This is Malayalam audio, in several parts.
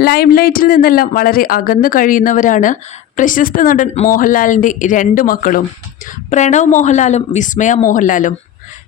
ലൈം ലൈറ്റിൽ നിന്നെല്ലാം വളരെ അകന്നു കഴിയുന്നവരാണ് പ്രശസ്ത നടൻ മോഹൻലാലിന്റെ രണ്ട് മക്കളും. പ്രണവ് മോഹൻലാലും വിസ്മയ മോഹൻലാലും.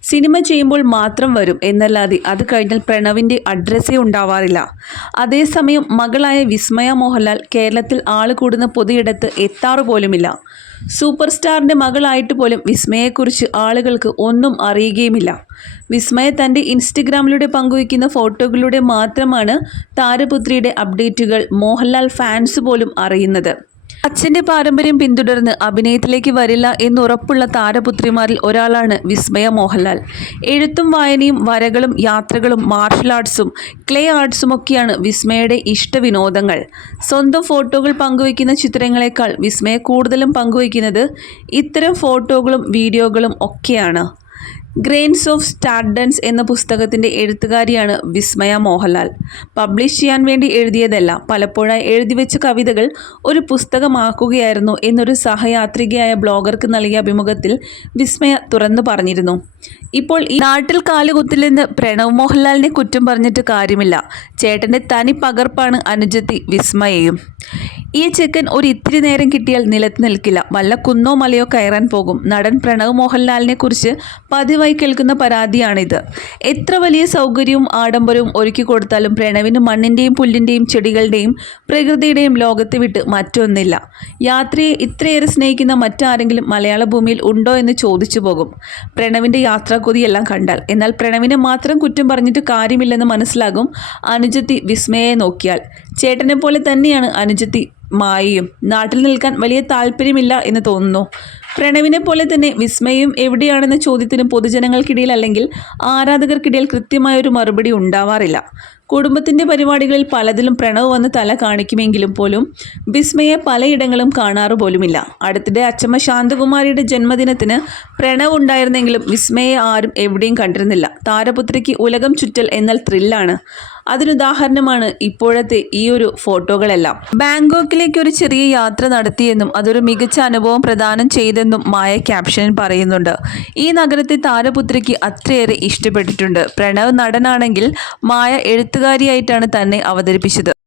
സിനിമ ചെയ്യുമ്പോൾ മാത്രം വരും എന്നല്ലാതെ അത് കഴിഞ്ഞാൽ പ്രണവിന്റെ അഡ്രസ്സേ ഉണ്ടാവാറില്ല. അതേസമയം മകളായ വിസ്മയ മോഹൻലാൽ കേരളത്തിൽ ആൾ കൂടുന്ന പൊതുയിടത്ത് എത്താറു പോലുമില്ല. സൂപ്പർ സ്റ്റാറിന്റെ മകളായിട്ട് പോലും വിസ്മയെക്കുറിച്ച് ആളുകൾക്ക് ഒന്നും അറിയുകയുമില്ല. വിസ്മയ തന്റെ ഇൻസ്റ്റഗ്രാമിലൂടെ പങ്കുവയ്ക്കുന്ന ഫോട്ടോകളിലൂടെ മാത്രമാണ് താരപുത്രിയുടെ അപ്ഡേറ്റുകൾ മോഹൻലാൽ ഫാൻസ് പോലും അറിയുന്നത്. അച്ഛന്റെ പാരമ്പര്യം പിന്തുടർന്ന് അഭിനയത്തിലേക്ക് വരില്ല എന്നുറപ്പുള്ള താരപുത്രിമാരിൽ ഒരാളാണ് വിസ്മയ മോഹൻലാൽ. എഴുത്തും വായനയും വരകളും യാത്രകളും മാർഷൽ ആർട്സും ക്ലേ ആർട്സും ഒക്കെയാണ് വിസ്മയുടെ ഇഷ്ടവിനോദങ്ങൾ സ്വന്തം ഫോട്ടോകൾ പങ്കുവയ്ക്കുന്ന ചിത്രങ്ങളെക്കാൾ വിസ്മയ കൂടുതലും പങ്കുവയ്ക്കുന്നത് ഇത്തരം ഫോട്ടോകളും വീഡിയോകളും ഒക്കെയാണ്. ഗ്രെയിൻസ് ഓഫ് സ്റ്റാർഡൻസ് എന്ന പുസ്തകത്തിന്റെ എഴുത്തുകാരിയാണ് വിസ്മയ മോഹൻലാൽ. പബ്ലിഷ് ചെയ്യാൻ വേണ്ടി എഴുതിയതല്ല പലപ്പോഴായി എഴുതി വെച്ച കവിതകൾ ഒരു പുസ്തകമാക്കുകയായിരുന്നു എന്നൊരു സഹയാത്രികയായ ബ്ലോഗർക്ക് നൽകിയ അഭിമുഖത്തിൽ വിസ്മയ തുറന്നു പറഞ്ഞിരുന്നു. ഇപ്പോൾ ഈ നാട്ടിൽ കാലുകുത്തില്ലെന്ന് പ്രണവ് മോഹൻലാലിനെ കുറ്റം പറഞ്ഞിട്ട് കാര്യമില്ല. ചേട്ടന്റെ തനി പകർപ്പാണ് അനുജത്തി വിസ്മയയും. ഈ ചെക്കൻ ഒരു ഇത്തിരി നേരം കിട്ടിയാൽ നിലത്ത് നിൽക്കില്ല. വല്ല കുന്നോ മലയോ കയറാൻ പോകും. നടൻ പ്രണവ് മോഹൻലാലിനെ കുറിച്ച് പതിവായി കേൾക്കുന്ന പരാതിയാണിത്. എത്ര വലിയ സൗകര്യവും ആഡംബരവും ഒരുക്കി കൊടുത്താലും പ്രണവിന് മണ്ണിന്റെയും പുല്ലിന്റെയും ചെടികളുടെയും പ്രകൃതിയുടെയും ലോകത്ത് വിട്ട് മറ്റൊന്നില്ല. യാത്രയെ ഇത്രയേറെ സ്നേഹിക്കുന്ന മറ്റാരെങ്കിലും മലയാള ഭൂമിയിൽ ഉണ്ടോ എന്ന് ചോദിച്ചു പോകും. പ്രണവിന്റെ യാത്രാക്കൊതിയെല്ലാം കണ്ടാൽ. എന്നാൽ പ്രണവിനെ മാത്രം കുറ്റം പറഞ്ഞിട്ട് കാര്യമില്ലെന്ന് മനസ്സിലാകും അനുജത്തി വിസ്മയെ നോക്കിയാൽ. ചേട്ടനെ പോലെ തന്നെയാണ് അനുജത്തി മായയും. നാട്ടിൽ നിൽക്കാൻ വലിയ താല്പര്യമില്ല എന്ന് തോന്നുന്നു. പ്രണവിനെ പോലെ തന്നെ വിസ്മയും എവിടെയാണെന്ന ചോദ്യത്തിന് പൊതുജനങ്ങൾക്കിടയിൽ അല്ലെങ്കിൽ ആരാധകർക്കിടയിൽ കൃത്യമായൊരു മറുപടി ഉണ്ടാവാറില്ല. കുടുംബത്തിന്റെ പരിപാടികളിൽ പലതിലും പ്രണവ് വന്ന് തല കാണിക്കുമെങ്കിലും പോലും വിസ്മയെ പലയിടങ്ങളും കാണാറു പോലുമില്ല. അടുത്തിടെ അച്ചമ്മ ശാന്തകുമാരിയുടെ ജന്മദിനത്തിന് പ്രണവ് ഉണ്ടായിരുന്നെങ്കിലും വിസ്മയെ ആരും എവിടെയും കണ്ടിരുന്നില്ല. താരപുത്രിക്ക് ഉലകം ചുറ്റൽ എന്നാൽ ത്രില്ലാണ്. അതിനുദാഹരണമാണ് ഇപ്പോഴത്തെ ഈ ഒരു ഫോട്ടോകളെല്ലാം. ബാങ്കോക്കിലേക്ക് ഒരു ചെറിയ യാത്ര നടത്തിയെന്നും അതൊരു മികച്ച അനുഭവം പ്രദാനം ചെയ്തെന്നും മായ ക്യാപ്ഷനിൽ പറയുന്നുണ്ട്. ഈ നഗരത്തെ താരപുത്രിക്ക് അത്രയേറെ ഇഷ്ടപ്പെട്ടിട്ടുണ്ട്. പ്രണവ് നടനാണെങ്കിൽ മായ എഴുത്തുകാരിയായിട്ടാണ് തന്നെ അവതരിപ്പിച്ചത്.